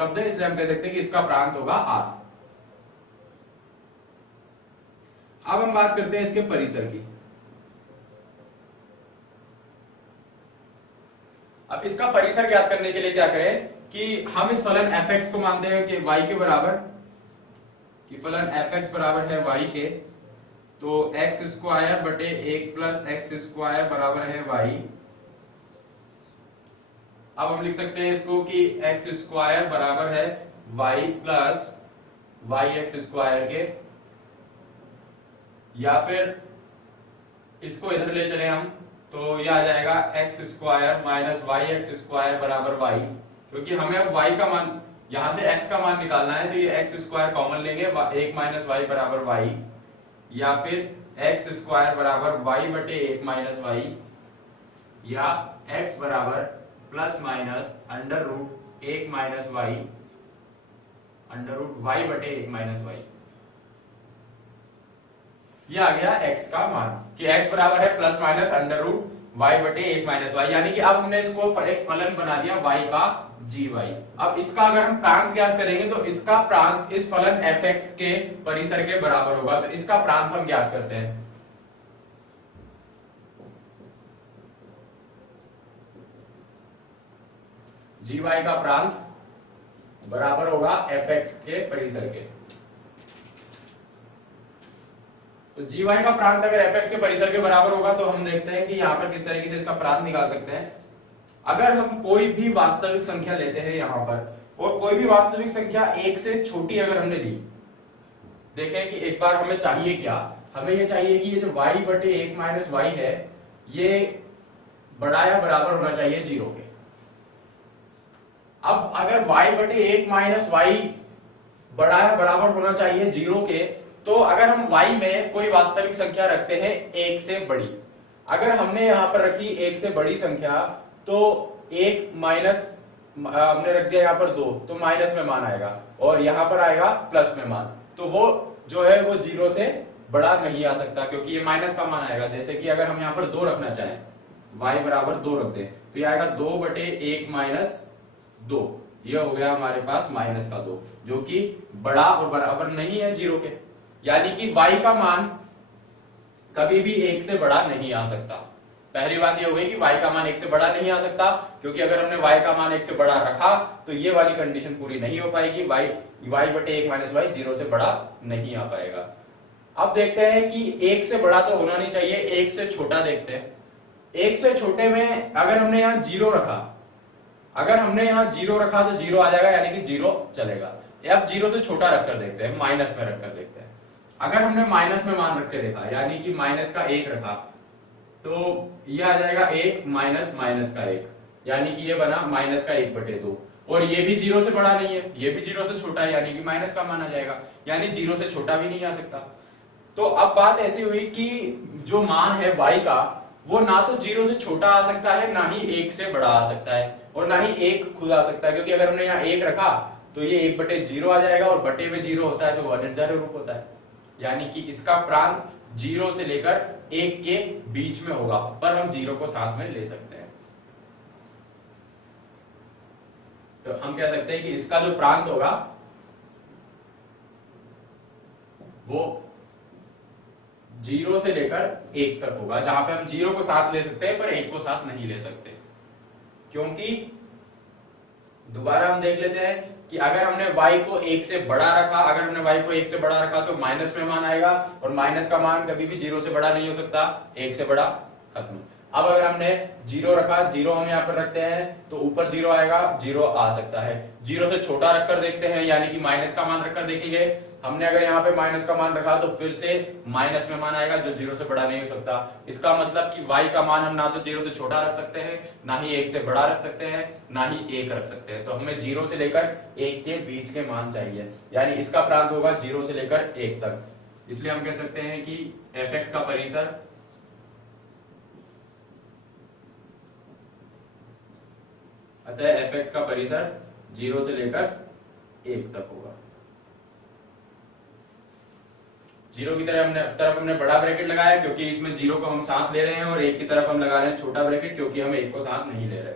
उपलब्ध है, इसलिए हम कह सकते हैं कि इसका प्रांत होगा R। अब हम बात करते हैं इसके परिसर की। अब इसका परिसर ज्ञात करने के लिए क्या करें कि हम इस फलन fx को मानते हैं कि y के बराबर, कि फलन fx बराबर है y के, तो x स्क्वायर बटे 1 प्लस एक्स स्क्वायर बराबर है y। अब हम लिख सकते हैं इसको कि एक्स स्क्वायर बराबर है y plus y x square के, या फिर इसको इधर ले चले हम तो यह आ जाएगा x square minus y x square बराबर y, क्योंकि हमें अब y का मान, यहां से x का मान निकालना है, तो ये एक्स स्क्वायर कॉमन लेंगे, 1 माइनस वाई बराबर y, या फिर एक्स स्क्वायर बराबर y बटे 1 माइनस वाई, या x बराबर plus minus under root 1 minus y, under root y बटे 1 माइनस वाई। यह आ गया x का मान कि x बराबर है plus minus under root y बटे 1 माइनस वाई, यानी कि अब हमने इसको एक फलन बना दिया y का gy। अब इसका अगर हम प्रांत ज्ञात करेंगे तो इसका प्रांत इस फलन fx के परिसर के बराबर होगा, तो इसका प्रांत हम ज्ञात करते हैं। gy का प्रांत बराबर होगा fx के परिसर के। तो gy का प्रांत अगर fx के परिसर के बराबर होगा तो हम देखते हैं कि यहां पर किस तरीके से इसका प्रांत निकाल सकते हैं। अगर हम कोई भी वास्तविक संख्या लेते हैं यहां पर, और कोई भी वास्तविक संख्या 1 से छोटी अगर हमने ली, देखें कि एक बार हमें चाहिए क्या, हमें ये चाहिए कि ये जो y बटे 1 माइनस वाई है ये बड़ा या बराबर होना चाहिए 0 के। अब अगर y बटे 1 माइनस वाई बड़ा या बराबर होना चाहिए 0 के, तो अगर हम y में कोई वास्तविक संख्या रखते हैं 1 से बड़ी, अगर हमने यहां पर रखी 1 से बड़ी संख्या, तो 1 माइनस हमने रख दिया यहां पर 2, तो माइनस में मान आएगा, और यहां पर आएगा प्लस में मान, तो वो जो है वो 0 से बड़ा नहीं आ सकता, क्योंकि ये माइनस का मान आएगा। जैसे कि अगर हम यहां पर 2 रखना चाहें, y बराबर 2 रख दें, तो ये आएगा 2 बटे 1 माइनस 2, ये हो गया हमारे पास माइनस का 2, जो कि बड़ा और बराबर नहीं है 0 के, यानी कि y का मान कभी भी 1 से बड़ा नहीं आ सकता। पहली बात यह हो गई कि y का मान 1 से बड़ा नहीं आ सकता, क्योंकि अगर हमने y का मान 1 से बड़ा रखा तो ये वाली कंडीशन पूरी नहीं हो पाएगी, y बटे 1 माइनस वाई 0 से बड़ा नहीं आ पाएगा। अब देखते हैं कि 1 से बड़ा तो होना नहीं चाहिए, 1 से छोटा देखते हैं। 1 से छोटे में अगर हमने यहाँ 0 रखा, अगर हमने यहाँ 0 रखा तो 0 आ जाएगा, यानी कि 0 चलेगा। अब 0 से छोटा रखकर देखते हैं, माइनस में रखकर देखते हैं। अगर हमने माइनस में मान रख के देखा, यानी कि माइनस का 1 रखा, तो ये आ जाएगा 1 माइनस माइनस का 1, यानी कि ये बना माइनस का 1 बटे 2, और ये भी 0 से बड़ा नहीं है, ये भी 0 से छोटा है, यानी कि माइनस का मान आ जाएगा, यानी 0 से छोटा भी नहीं आ सकता। तो अब बात ऐसी हुई कि जो मान है y का, वो ना तो 0 से छोटा आ सकता है, ना ही 1 से बड़ा आ सकता है, और ना ही 1 खुद आ सकता है, क्योंकि अगर हमने यहाँ 1 रखा तो ये 1 बटे 0 आ जाएगा, और बटे में 0 होता है तो वो अनिर्धारक रूप होता है, यानी कि इसका प्रांत 0 से लेकर 1 के बीच में होगा, पर हम 0 को साथ में ले सकते हैं। तो हम कह सकते हैं कि इसका जो प्रांत होगा वो 0 से लेकर 1 तक होगा, जहां पे हम 0 को साथ ले सकते हैं पर 1 को साथ नहीं ले सकते, क्योंकि दोबारा हम देख लेते हैं कि अगर हमने y को 1 से बड़ा रखा, अगर हमने y को 1 से बड़ा रखा तो माइनस में मान आएगा, और माइनस का मान कभी भी 0 से बड़ा नहीं हो सकता, 1 से बड़ा, खत्म। अब अगर हमने 0 रखा, 0 हम यहाँ पर रखते हैं तो ऊपर 0 आएगा, 0 आ सकता है। 0 से छोटा रखकर देखते हैं, यानी कि माइनस का मान रखकर देखेंगे। हमने अगर यहाँ पे माइनस का मान रखा तो फिर से माइनस में मान आएगा, जो 0 से बड़ा नहीं हो सकता। इसका मतलब कि y का मान हम ना तो 0 से छोटा रख सकते हैं, ना ही 1 से बड़ा रख सकते हैं, ना ही 1 रख सकते हैं। तो हमें 0 से लेकर 1 के बीच के मान चाहिए, यानी इसका प्रांत होगा 0 से लेकर 1 तक। इसलिए हम कह सकते हैं कि fx का परिसर अतः fx का परिसर 0 से लेकर 1 तक होगा। 0 की तरफ हमने बड़ा ब्रैकेट लगाया, क्योंकि इसमें 0 को हम साथ ले रहे हैं, और 1 की तरफ हम लगा रहे हैं छोटा ब्रैकेट, क्योंकि हम 1 को साथ नहीं ले रहे।